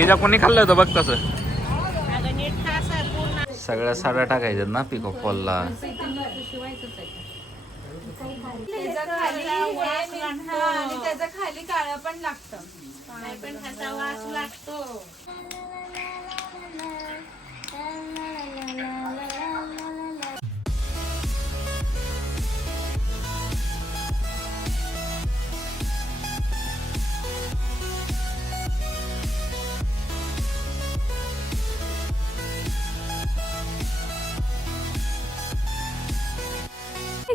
हिजा कोणी खाल्लं होतं बघ तसं सगळ्या साड्या टाकायच्यात ना पिको फॉलला त्याच्याखाली हे निघतं आणि त्याच्याखाली काळं पण लागतं पण वास लागतो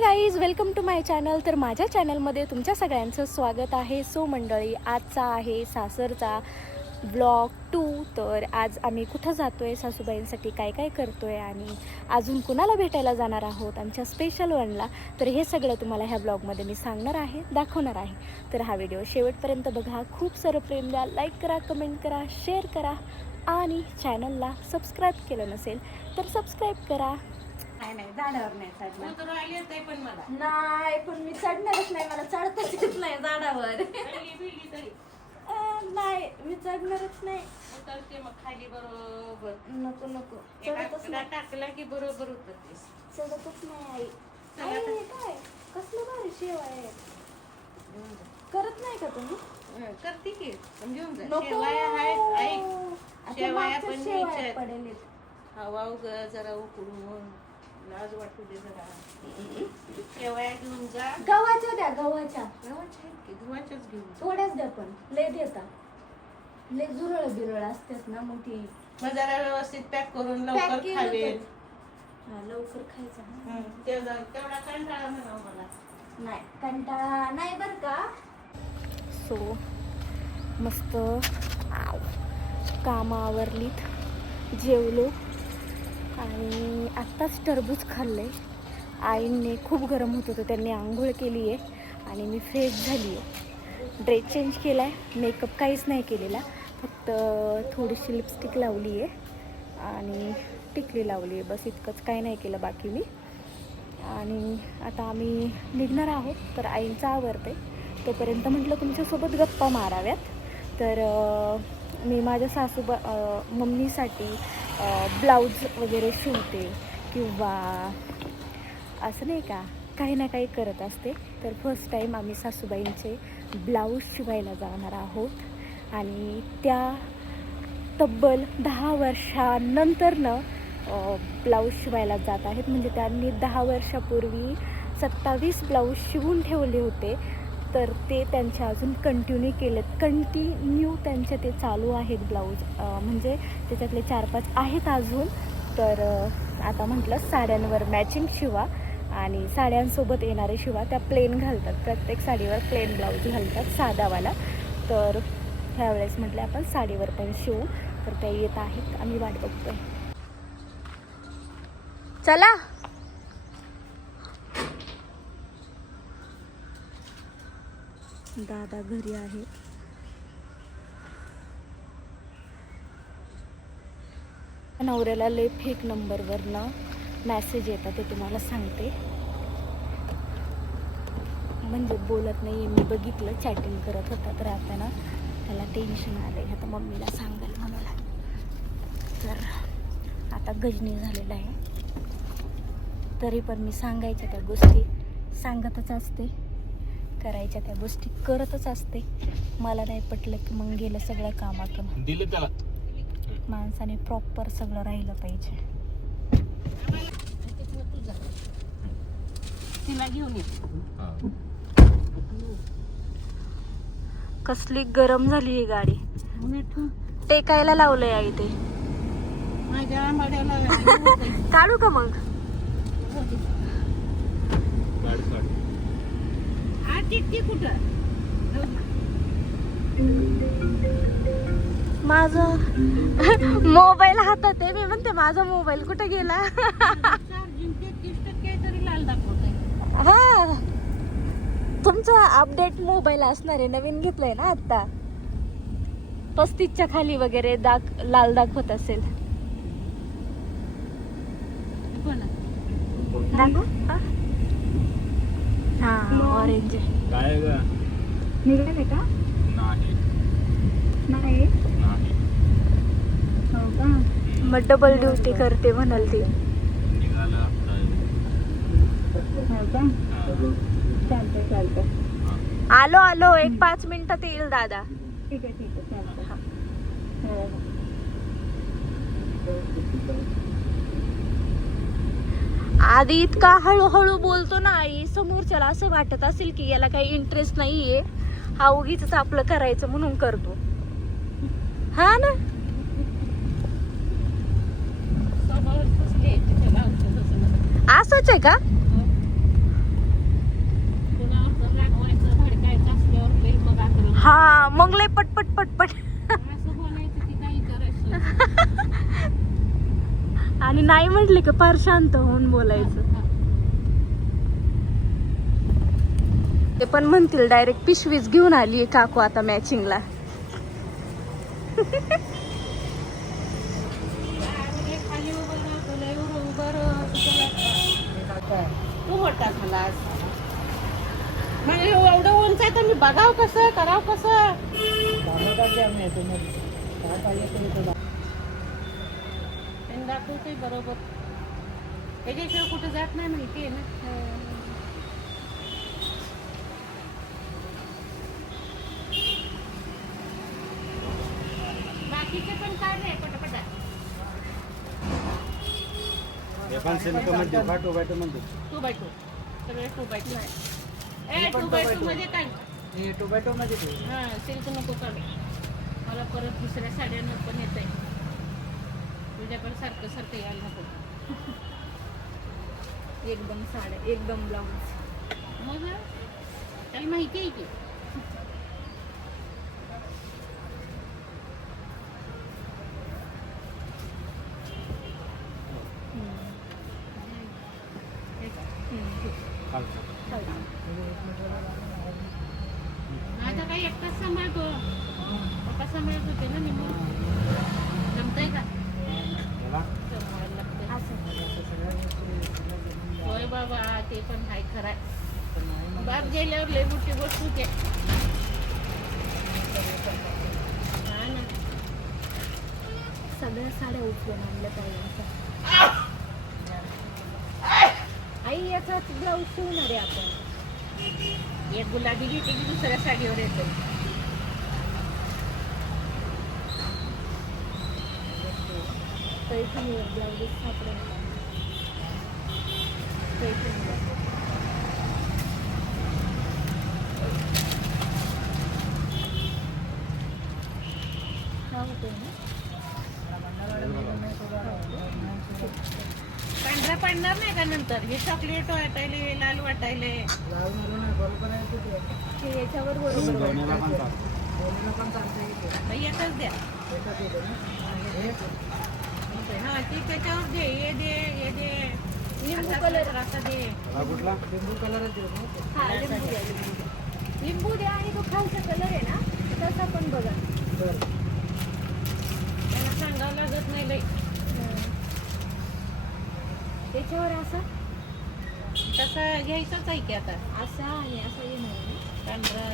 guys welcome to my channel तर माझ्या चॅनलमध्ये तुमच्या सगळ्यांचं स्वागत आहे. सो मंडळी आजचा आहे सासरचा ब्लॉग टू तर आज आम्ही कुठं जातो आहे सासूबाईंसाठी काय काय करतो आहे आणि अजून कुणाला भेटायला जाणार आहोत आमच्या स्पेशल वनला तर हे सगळं तुम्हाला ह्या ब्लॉगमध्ये मी सांगणार आहे दाखवणार आहे. तर हा व्हिडिओ शेवटपर्यंत बघा. खूप सारं प्रेम द्या. लाईक करा कमेंट करा शेअर करा आणि चॅनलला सबस्क्राईब केलं नसेल तर सबस्क्राईब करा. नाही नाही झाडावर नाही चढणार. पण मला. नाही पण मी चढणारच नाही मला चढताच येत नाही झाडावर. तरी. अं, नाही मी चढणारच नाही. उतरते मग खाली बरोबर. नको नको. चढतच नाही. टाकला की बरोबर उतरतेस. चढतच नाही आई. चला आई, आता. काय? कसलं भारी शेव आहे. करत नाही का तुम्ही? हं, करते की पण घेऊन जा. शेवाया आहेत ऐक. आता शेवाया मागच्या पण. पडेल हवा उग जरा उकडून. लाज वाटू दे जरा. शेवाया घेऊन जा? गव्हाच्या द्या गव्हाच्या. गव्हाच्या आहेत की? गव्हाच्याच घेऊन जा. थोड्याच द्या पण. लय देता. लय जुरळ बिरळ असतात ना मग जरा व्यवस्थित पॅक करून लवकर खावेल. हा, लवकर खायचं हा. हं, तेवढा तेवढा कंटाळा मला. नाही कंटाळा नाही बर का? सो मस्त आव काम आवरलीत जेवलो. आणि आत्ताच टरबूज खाल्ले आईंनी खूप गरम होत होतं त्यांनी आंघोळ केली आहे आणि मी फ्रेश झाली आहे ड्रेस चेंज केला आहे मेकअप काहीच नाही केलेला फक्त थोडीशी लिपस्टिक लावली आहे आणि टिकली लावली आहे बस इतकंच काही नाही केलं बाकी मी. आणि आता आम्ही निघणार आहोत तर आईंचं आवरते तोपर्यंत म्हटलं तुमच्यासोबत गप्पा माराव्यात. तर मी माझ्या सासूबा मम्मीसाठी ब्लाऊज वगैरे शिवते किंवा असं नाही का काही ना काही करत असते. तर फर्स्ट टाईम आम्ही सासूबाईंचे ब्लाऊज शिवायला जाणार आहोत. आणि त्या तब्बल दहा वर्षानंतरनं ब्लाऊज शिवायला जात आहेत. म्हणजे त्यांनी दहा वर्षापूर्वी सत्तावीस ब्लाऊज शिवून ठेवले होते. तर ते त्यांचे अजून कंटिन्यू केलेत. कंटिन्यू त्यांचे ते चालू आहेत ब्लाऊज म्हणजे त्याच्यातले चार पाच आहेत अजून. तर आता म्हटलं साड्यांवर मॅचिंग शिवा आणि साड्यांसोबत येणारे शिवा त्या प्लेन घालतात. प्रत्येक साडीवर प्लेन ब्लाऊज घालतात साधावाला. तर ह्यावेळेस म्हटलं आपण साडीवर पण शिवू. तर त्या येत आहेत. आम्ही वाट बघतोय. चला! दादा घरी आहे. नवऱ्याला लय फेक नंबरवरनं मॅसेज येतात ते तुम्हाला सांगते. म्हणजे बोलत नाही मी बघितलं चॅटिंग करत होता तर आता ना त्याला टेन्शन आलं आहे आता मम्मीला सांगाल मला तर आता गजनी झालेलं आहे. तरी पण मी सांगायच्या त्या गोष्टी सांगतच असते. करायच्या त्या गोष्टी करतच असते. मला नाही पटलं की मग गेलं सगळ्या कामातून. दिले त्याला. माणसाने प्रॉपर सगळं राहिलं पाहिजे. तिला घेऊन ये. कसली गरम झाली ही गाडी. टेकायला लावलंय आई ते. माझ्या आंबाड्याला काढू का मग? कुठं? माझं मोबाईल हातात आहे मी म्हणते माझा मोबाईल कुठे गेला? हा. तुमचा अपडेट मोबाईल असणार आहे नवीन घेतलंय ना आता पस्तीसच्या खाली वगैरे दाग लाल दाखवत असेल. दाखव. हा? हा ऑरेंज काय ग निघाले का नाही नाही नाही मग डबल ड्युटी करते म्हणाल ती निघालं आता. चालतंय चालतंय आलो आलो एक पाच मिनिटात येईल दादा ठीक आहे ठीक आहे चालतंय हो, हो. आधी इतका हळूहळू बोलतो ना आई समोरच्याला असं वाटत असेल की याला काही इंटरेस्ट नाहीये. हा उगीच आपलं करायचं म्हणून करतो. हा ना? असंच आहे का? कुणावर लई मग हा मग लय पटपट पटपट असं बोलायचं की काही करायचं आणि नाही म्हटले का फार शांत होऊन बोलायचं. ते पण म्हणतील डायरेक्ट पिशवीच घेऊन आली काकू आता मॅचिंगला एवढं उंच आहे तर मी बघाव कसं कराव कसं? त्यांनी दाखवते बरोबर. त्याच्याशिवाय कुठं जात नाही माहिती आहे ना. बाकीचे पण काय नाही पटापटा. टू बाय टू सगळे टू बाय टू. ए टू बाय टू मध्ये काय? टोमॅटो मध्ये दे. हा सिल्क नको काढू. मला परत दुसऱ्या साड्यांवर पण येत आहे तुझ्याकडे सारखं सारखं यायला नको. एकदम साड्या एकदम ब्लाऊज. मग काही माहिती आहे की आता काही एकटाच सांभाळतो पप्पा सांभाळत होते ना निम्म जमतंय का सांभाळायला लागतंय. होय बाबा ते पण हाय खराय बाप गेल्यावर लय मोठी गोष्ट होते हा ना सगळ्या साड्या उचलून आणल्या पाहिजे आई याचा ब्लाऊज शिवणार आहे आपण एक गुलाबी घेते की दुसऱ्या साडीवर येतो. पैठणीवर ब्लाऊज सापडेल पैठणीवर हा ना? पडणार नाही का नंतर हे चॉकलेट वाटायले लाल वाटायले लाल मारून आहे, बरोबर आहे ते ते. ते याच्यावर बरोबर दोन्हीला पण चालतंय की ते. बाई एकच द्या एकाच येते ना. हे हा ती त्याच्यावर दे हे दे हे दे लिंबू कलर असा दे लिंबू कलरच देऊ ना. हा लिंबू द्या लिंबू द्या. लिंबू द्या आणि तो खालचा कलर आहे ना तसा पण बघा बरं. त्याला सांगावं लागत नाही लई त्याच्यावर असा? तसं घ्यायचंच आहे की आता. असा आणि असा येणार पांढरा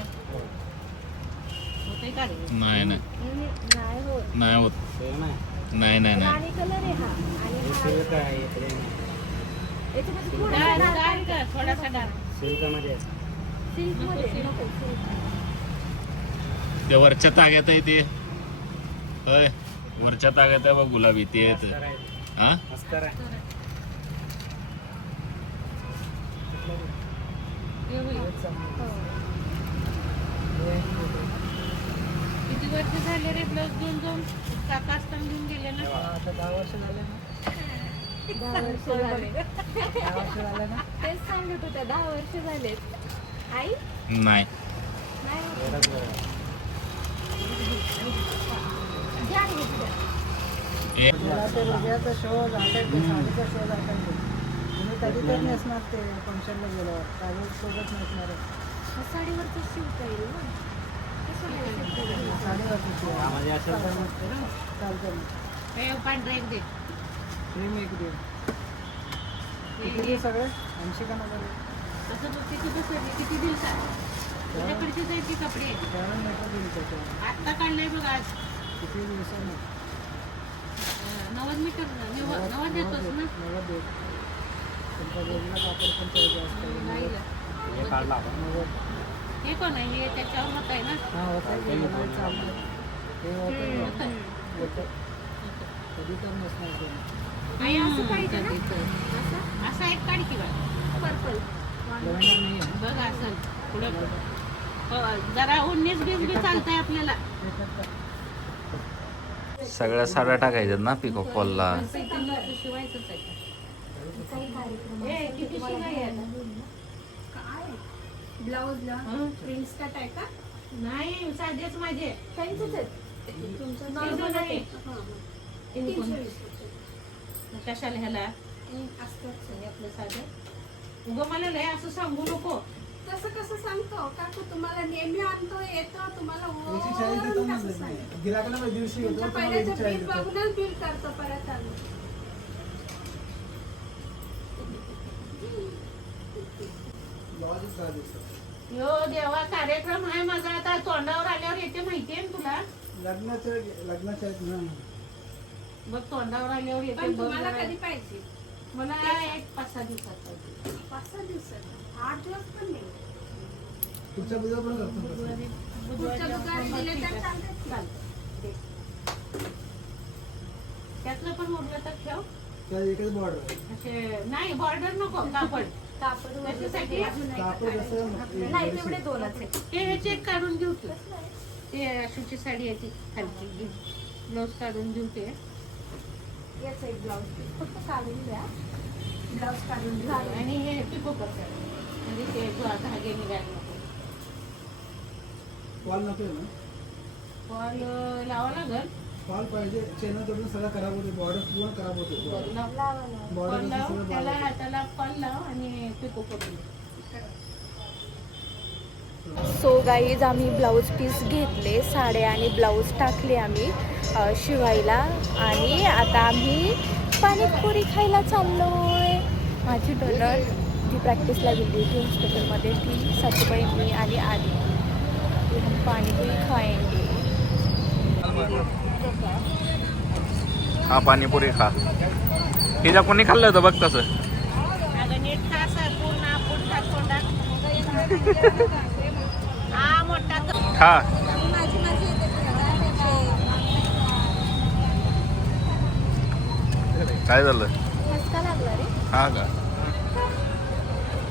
होते का रे? नाही नाही. नाही होत. नाही होत. ते नाही. नाही नाही नाही. राणी कलर आहे हा. आणि हे सिल्क आहे इकडे. याच्यामध्ये थोडं डाळ डार्क डाळ का थोडासा डाळ सिल्कमध्ये. आहे. सिल्क. मध्ये नको silk. ते वरच्या ताग्यात आहे ते. होय. वरच्या ताग्यात आहे बघ गुलाबी ते येत अस्तर आहे. हा? अस्तर आहे. हे होईल. हो. हे किती वर्ष झाले रे ब्लाऊज घेऊन जाऊन? काका असताना घेऊन गेले ना? आता दहा वर्ष झाले ना. दहा वर्ष झाले. दहा वर्ष झाले ना? तेच सांगत होत्या दहा वर्ष झालेत. आई? नाही. घ्या शो साडीचा शो तुम्ही कधीतरी नेसणार ते फंक्शनला गेल्यावर. साडी सोबत नेसणार आहे. साडीवरचं शिवता येईल ना? साडीवरची शिव. चालतं. हे पांढरा एक दे. क्रीम एक दे. किती दे सगळे? ऐंशी का नव्वद? तसं बघ किती दिवसांनी किती दिवसात तुझ्याकडचे जायचे कपडे आत्ता काढलंय बघ आज. किती दिवसांनी. नव्वद मीटर नव्वद नव्वद देतोस ना? नव्वद देत. हे कोण आहे हे त्याच्यावर होत आहे ना हा हे होतं होतं. कधी तर नसणार आई असं पाहिजे ना असं असा एक काढ की पर्पल बघ असं पुढे जरा उन्नीस बीस बी चालतंय आपल्याला सगळ्या साड्या टाकायच्यात ना पिको फॉलला शिवायचंच आहे ब्लाऊजला हं? प्रिन्स कट आहे का? नाही साधेच माझे. त्यांचंच आहे तुमचं नॉर्मल आहे. कशाला ह्याला? असतंच. आपलं साधं. उगं मला लय असं सांगू नको. तसं कसं सांगतो? काकू तुम्हाला नेहमी आणतो येतो तुम्हाला कसं नाही. सांगतो? दिवशी येतो पहिल्याचं बिल. बघूनच बिल करतो परत ब्लाऊजच दहा दिवसात. यो देवा कार्यक्रम आहे माझा आता तोंडावर आल्यावर येते माहितीये ना तुला लग्नाचं लग्नाच्या. बघ तोंडावर आल्यावर येते पण बघ तुम्हाला जरा. कधी पाहिजे मला एक पाच सहा दिवसात पाहिजे. पाच सहा दिवसात आठ दिवस पण नाही पुढच्या बुधवार पण करतो तसं. बुधवारी पुढच्या बुधवारी बुधवारी दिले तर ठीक आहे. चालतात चालतं. दे. त्यातलं पण उरलं तर ठेव एकच बॉर्डर असे नाही बॉर्डर नको कापड नाही तेवढे दोनच आहे हे चेक काढून घेऊ तू ते अशूची साडी आहे ती. खालची ब्लाऊज काढून घेऊ ते. याच एक ब्लाऊज फक्त काढून द्या ब्लाऊज काढून द्या आणि हे पिको कर म्हणजे ते धागे निघायला नको लावा लागल. फॉल पाहिजे चेना तोडून सगळं खराब होते बॉर्डर पूर्ण खराब होते बॉर्डर फॉल कसं लाव. सगळं त्याला बाहेर त्याला फॉल लाव आणि पिको करून दे. सो गाईज आम्ही ब्लाऊज पीस घेतले साड्या आणि ब्लाऊज टाकले आम्ही शिवायला आणि आता आम्ही पाणीपुरी खायला चाललोय. माझी डॉलर ती प्रॅक्टिसला गेली होती हॉस्पिटलमध्ये ती सासूबाई मी आणि आली हम पाणीपुरी खाएंगे हा पाणीपुरी खा. हिच्या कोणी खाल्लं होतं बघ तसं? खा हा काय झालं? हा का?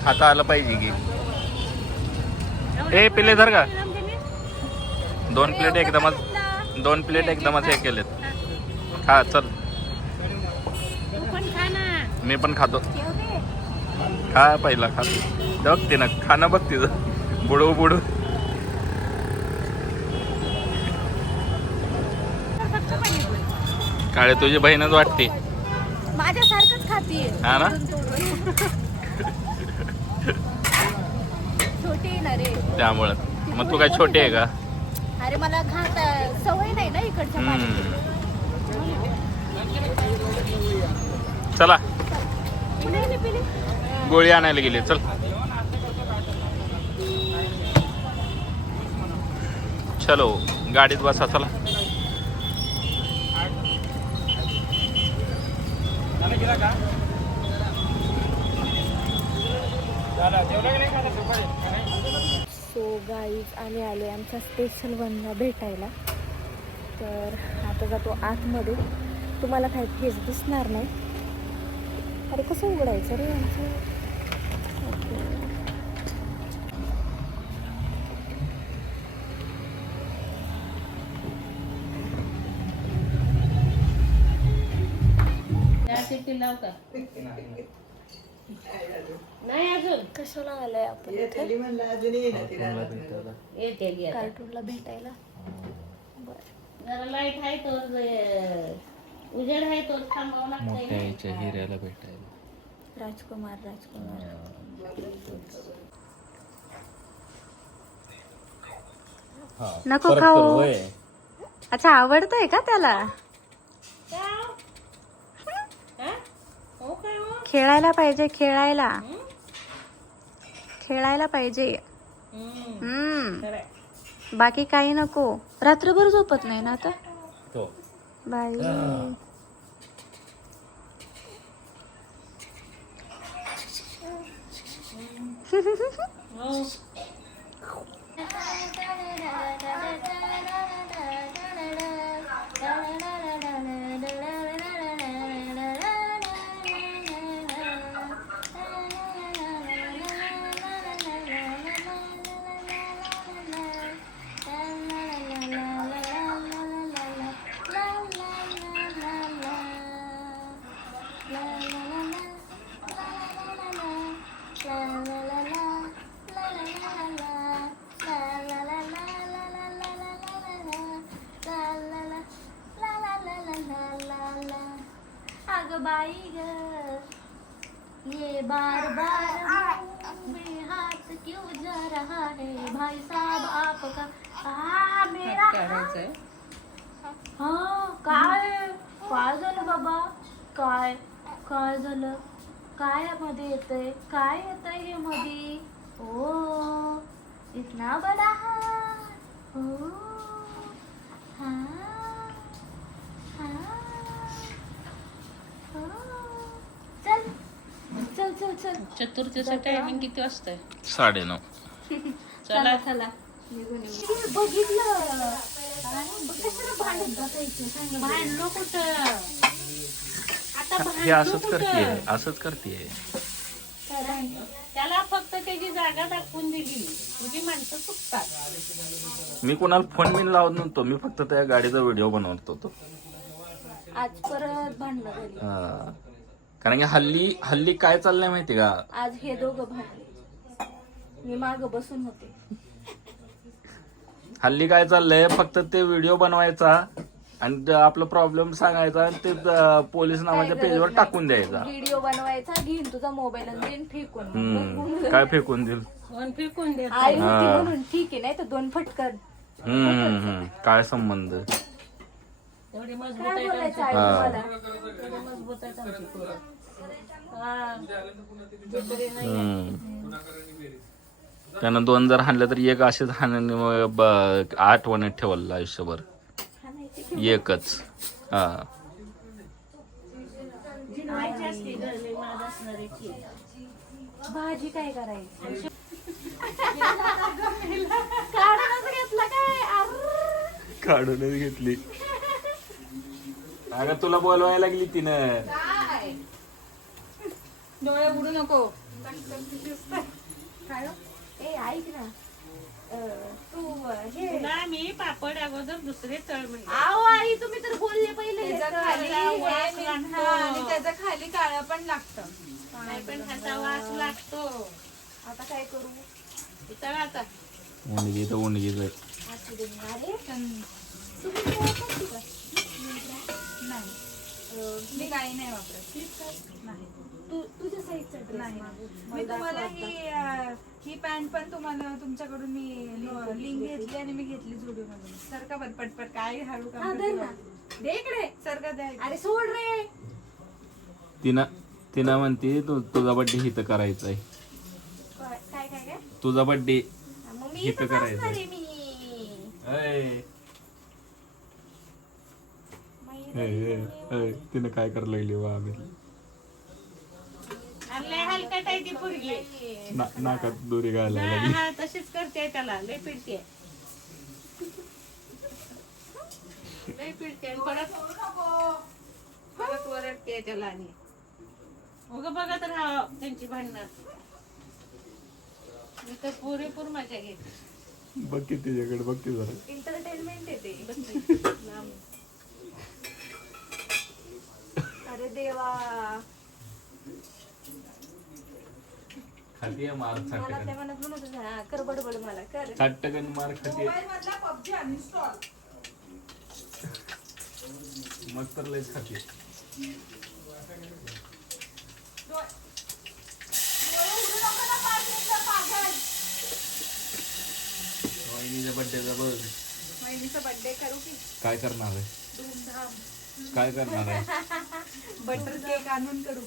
खाता आलं पाहिजे की. ए पिले धर का? दोन प्लेट एकदमच दोन प्लेट एकदमच हे केलेत. खा चल. मी पण खातो. खा पहिला खा. बघ ते ना खाणं बघ तिचं. बुडू बुडू. काळे तुझी बहीणच वाटते. माझ्यासारखंच खातीये हा ना? त्यामुळं. मग तू काय छोटी आहे का? अरे मला खाता सवय नाही ना इकडच्या. पाणीपुरी चला. गोळी आणायला गेली चल. चलो गाडीत बसा चला. सो गाईज आले आले आमच्या स्पेशल वनला भेटायला. तर आता जातो आतमध्ये. तुम्हाला काय फेस दिसणार नाही. अरे कसं उघडायचं रे आमचं? लाव का? नाही अजून. कशाला आलंय आपण इथे. येते आता. कार्टूनला भेटायला. जरा लाइट आहे उजेड आहे तो थांबावं लागतंय ना. हिऱ्याला भेटायला. राजकुमार राजकुमार. नको खाऊ. अच्छा आवडतंय का त्याला? खेळायला पाहिजे खेळायला. खेळायला पाहिजे. बाकी काही नको. रात्रभर झोपत नाही ना आता? हो. बाई. बाई ये बार बार में हाथ क्यों जा रहा है? भाई साहब आपका आ मेरा हा काय काय? झालं बाबा काय? काय झालं काय मध्ये येतंय काय येतंय हे मध्ये ओ इतना बडा हात ओ। चल चल. चल चतुर्थीचं टायमिंग किती वाजता साडेनऊ. चला चला. निघून निघू बघितलं अरे, बघ कशाला भांडत बसायचं? सांगा बरं. भांडलो कुठं आता हे असंच करते कुठं असंच करते? त्याला फक्त त्याची जागा दाखवून दिली. तुझी माणसं चुकतात. मी कोणाला फोन बिन लावत नव्हतो. मी फक्त त्या गाडीचा व्हिडिओ बनवत होतो. आज परत भांडणं झाली. हा. कारण की हल्ली हल्ली काय चाललंय माहिती का? आज हे दोघं भांडले. मी माग बसून होते. हल्ली काय चाललंय? फक्त ते व्हिडिओ बनवायचा आणि आपला प्रॉब्लेम सांगायचा आणि ते पोलीस नावाच्या पेजवर टाकून द्यायचा. व्हिडिओ बनवायचा घेईन तुझा मोबाईल आणि देईन फेकून. काय फेकून देईल? फोन फेकून देत? आई होती. म्हणून. ठीक आहे नाही तर दोन फटकन. हम्म हम्म. काय संबंध? मजबूत काय बोलायचं हा. मजबूत आमची पोरं. हा. हम्म. त्यानं दोन जर हाणलं तर एक असेच हाण आठवणीत ठेवलं आयुष्यभर एकच हा माहिती माद असणारी. भाजी काय करायची काढूनच घेतला काय अर्र. काढूनच घेतली अगं तुला बोलवायला लागली तिनं. डोळे उडू नको. ए ऐक ना. अं, तू हे. तुला मी पापड अगोदर दुसरे तळ म्हणजे आहो आई तुम्ही तर बोलले पहिले हे त्याच्या. खाली हे वास मीठ- लागतो. हा, आणि त्याच्याखाली काळं पण लागतं. नाही पण ह्याचा वास लागतो. आता काय करू? इथं आता उंडगी तर उंडगीच आहे असू दे. अरे पण तुम्ही का? मी काही नाही वापरत. नाही. तू तुझ्या नाही. मागव. मी तुम्हाला ही ही पॅन्ट पण तुम्हाला तुमच्याकडून मी लिंक घेतली. आणि मी घेतली जुडू मधून सारखा बरं पटपट काय हळू हा, दे इकडे. सारखं द्या अरे सोड रे. तिनं तिनं म्हणते तू तुझा बड्डे हिथं करायचा आहे काय काय काय? तुझा बड्डे हा, मग मी इथं इथंच करायचं. आहे मी तिनं काय करायला लागली वा नाकात दोरी घालायला लागली. तशीच करते त्याला. लय पिडते. लय पिडते आणि परत परत वरडते त्याला आणि. उग बघत राहा त्यांची भांडणं. मी तर पुरेपूर मजा घेते. बघ की तिच्याकडे बघ की जरा. एंटरटेनमेंट येते लांब. अरे देवा. खाती मार मला त्या मनात म्हणत होतं, हा, कर बडबड मला कर. छाटकन मार खाती मधला पबजी अनइन्स्टॉल मग तर लयच खाती वहिनीच्या बड्डेचा बघ. महिनीचा बर्थडे करू की? काय करणार आहे? काय करणार आहे? बटर केक आणून करू.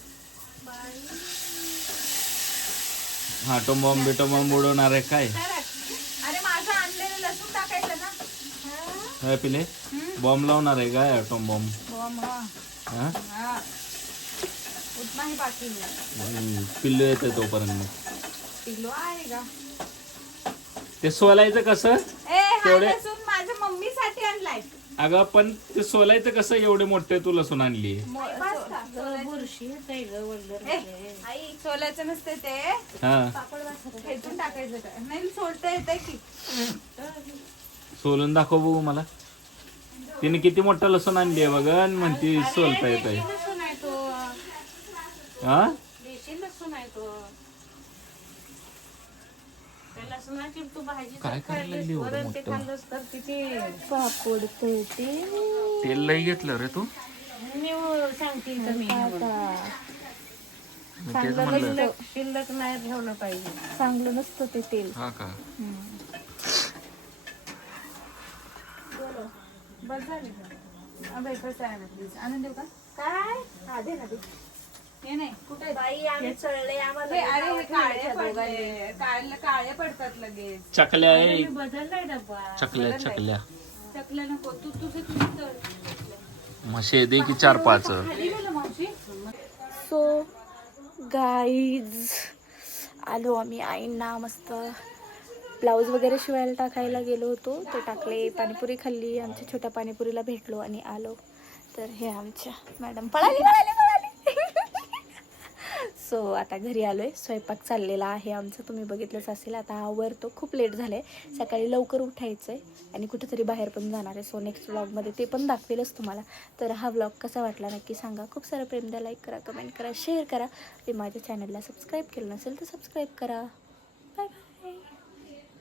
हा टोंबॉम बिटोंबॉम उडवणार आहे काय? अरे माझं आणलेलं लसूण टाकायचं ना. काय पिले? बॉम्ब लावणार आहे काय टोम बॉम्ब बॉम्ब हा. हा? हा. उतना ही बाकी. है हम्म, पिल्लू येते तोपर्यंत. मग पिलो आहे का? ते सोलायचं कसं? ए हा तेवढे- लसूण. अगं पण ते सोलायचं कसं एवढे मोठे तू लसूण आणली? आई सोलायचं नसते ते. हा. खेचून टाकायचं काय? नाही सोलता येते की. सोलून दाखव बघू मला. तिने किती मोठा लसूण आणली आहे बघ आणि म्हणती सोलता येत आहे लसूण आहे तो. हा? देशी लसूण आहे तो. लसणाची तू भाजी काय करायला लागली एवढं वरण ते मोठं? खाल्लंस तर तिथे पापड तळते तेल लई घेतलं रे तू? मी सांगते का मी? मी तेच म्हणलं. शिल्लक शिल्लक नाही ठेवलं पाहिजे. चांगलं नसतं ते तेल. हा का? बस झाली का? अबे कसं आहे ना प्लीज आणून देऊ का? काय? हा दे ना दे हे नाही. कुठे? बाई आम्ही चळले हे आम्हाला अरे हे काळे पडले. काळे काळे पडतात लगेच. चकल्या आहे. मी बदललाय डब्बा. चकल्या चकल्या. चकल्या नको. तू तुझं तुझं तळ. म्हशे दे की चार पाच. खाली गेलं मावशी. सो गाईज आलो आम्ही आईंना मस्त ब्लाऊज वगैरे शिवायला टाकायला गेलो होतो. ते टाकले पाणीपुरी खाल्ली. आमच्या छोट्या पाणीपुरीला भेटलो आणि आलो. तर हे आमच्या मॅडम पळाली. सो आता घरी आलो आहे स्वयंपाक चाललेला आहे आमचं. तुम्ही बघितलंच असेल आता आवरतो खूप लेट झालं आहे सकाळी लवकर उठायचं आहे आणि कुठेतरी बाहेर पण जाणार आहे. सो नेक्स्ट व्लॉगमध्ये ते पण दाखवेलच तुम्हाला. तर हा व्लॉग कसा वाटला नक्की सांगा. खूप सारं प्रेम द्या लाईक करा कमेंट करा शेअर करा. ते माझ्या चॅनलला सबस्क्राईब केलं नसेल तर सबस्क्राईब करा.